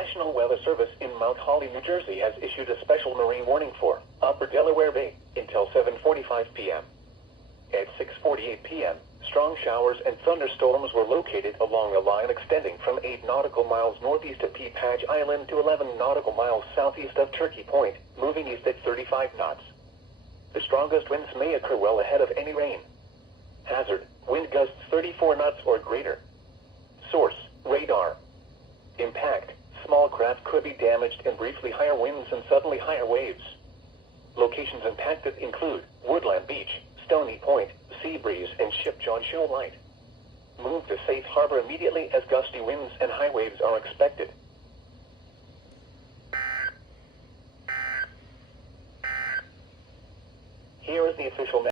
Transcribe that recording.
National Weather Service in Mount Holly, New Jersey has issued a special marine warning for Upper Delaware Bay until 7:45 p.m. At 6:48 p.m., strong showers and thunderstorms were located along a line extending from 8 nautical miles northeast of Pea Patch Island to 11 nautical miles southeast of Turkey Point, moving east at 35 knots. The strongest winds may occur well ahead of any rain. Hazard: wind gusts 34 knots or greater. Source: radar. Impact: small craft could be damaged and briefly higher winds and suddenly higher waves. Locations impacted include Woodland Beach, Stony Point, Seabreeze, and Shipjaw Shoalite. Move to safe harbor immediately as gusty winds and high waves are expected. Here is the official